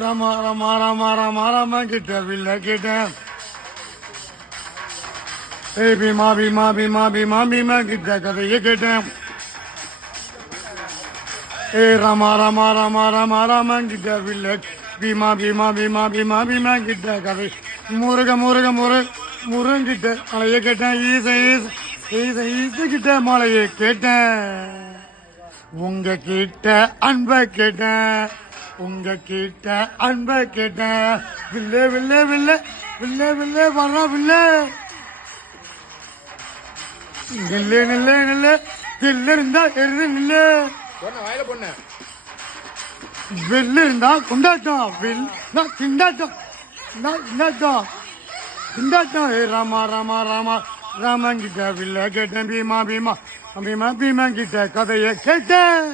ரமா ரமா ரமா ரமா ரமா கிட்ட வில்ல கேட்டேன் ஏய் பீமா பீமா பீமா பீமா பீமா கிட்ட கதையை கேட்டேன் ஏ ரமா ரமா ரமா ரமா ரமா கிட்ட வில்ல பீமா பீமா பீமா பீமா பீமா கிட்ட கதை முருக முருக முருங்கிட்ட மலையை கேட்டேன் ஈச ஈச ஈச ஈச கிட்ட மலையை கேட்டேன் உங்க கிட்ட அன்பை கேட்டேன் உங்க கிட்ட அன்பை கேட்டேன் வில்லே வில்லே வில்லே வில்லே வில்லே வர்றா வில்லே நில்லே நில்லே நில்லே தில்லு இருந்தா எரு நில்லே வெள்ளு இருந்தா கொண்டாட்டம் வில் திண்டாட்டம் திண்டாட்டம் திண்டாட்டம் ஏ ராமா ராமா ராமா ராமன் கிட்ட வில்ல கேட்டேன் பீமா பீமா பீமா பீமா கிட்ட கதையை கேட்டேன்